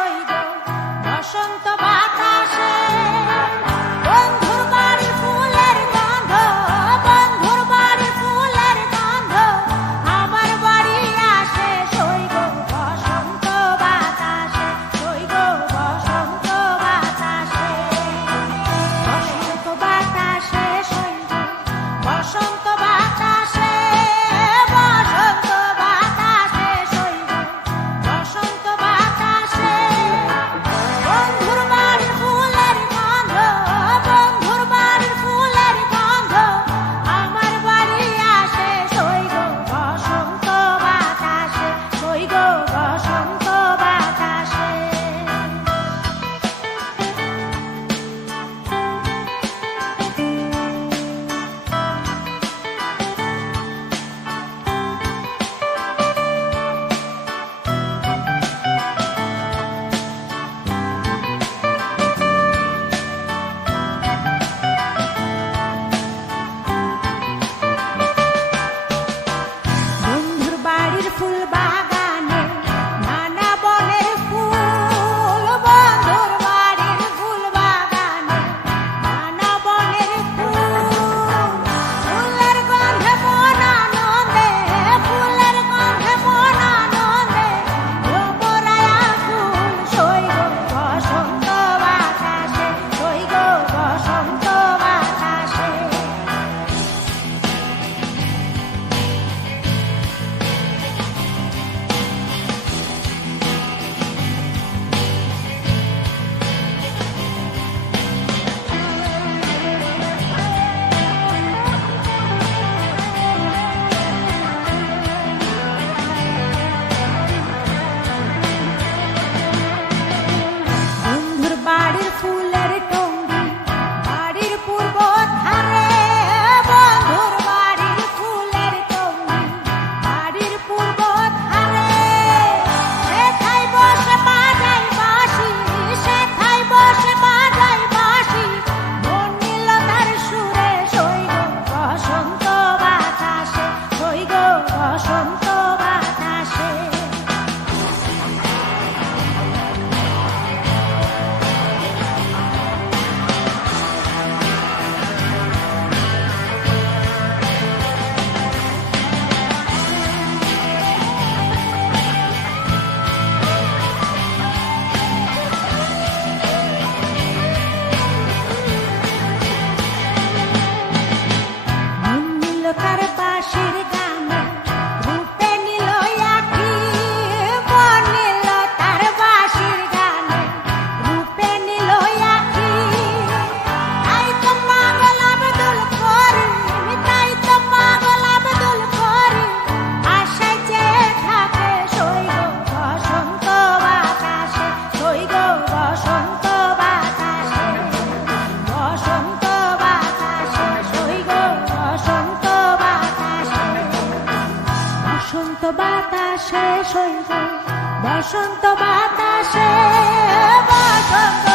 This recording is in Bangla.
সই গো বসন্ত বাতাসে বন্ধুর বাড়ির ফুলের গন্ধ বন্ধুর বাড়ির ফুলের গন্ধ আমার বাড়ি আসে সই গো বসন্ত বাতাসে সই গো বসন্ত বাতাসে বসন্ত বাতাসে সই গো বসন্ত বাতাসে বসন্ত বাতাসে সই গো বসন্ত বাতাসে বন্ধুর বাড়ির ফুলের গন্ধ বন্ধুর বাড়ির ফুলের গন্ধ আমার বাড়ি আসে সই গো বসন্ত বাতাসে সই গো বসন্ত বাতাসে বন্ধুর বাড়ির ফুল বাগানে নানা বনের ফুল বন্ধুর বাড়ির ফুল বাগানে নানা বনের ফুল ফুলের গন্ধে মন আনন্দে ফুলের গন্ধে মন আনন্দে ভ্রমরায়া ফুল সই গো বসন্ত বাতাসে সই গো বসন্ত বাতাসে বন্ধুর বাড়ির ফুলের টঙ্গি বাড়ির পূর্ব ধারে বন্ধুর বাড়ির ফুলের টঙ্গি বাড়ির পূর্ব ধারে সেথায় বসে বাজাই বাঁশি সেথায় বসে বাজাই বাঁশি মন নিল তার সুরে সই গো বসন্ত বাতাসে সই গো বসন্ত বাতাসে মন নিল তার বাঁশির গানে রূপে নিল আঁখি মন নিল তার বাঁশির গানে রূপে নিল আঁখি তাই তো পাগল আব্দুল করিম তাই তো পাগল আব্দুল করিম আশায় চেয়ে থাকে সই গো বসন্ত বাতাসে সই গো বসন্ত বাতাসে বসন্ত বাতাসে সই গো বসন্ত বাতাসে বসন্ত বাতাসে সই গো বসন্ত বাতাসে বসন্ত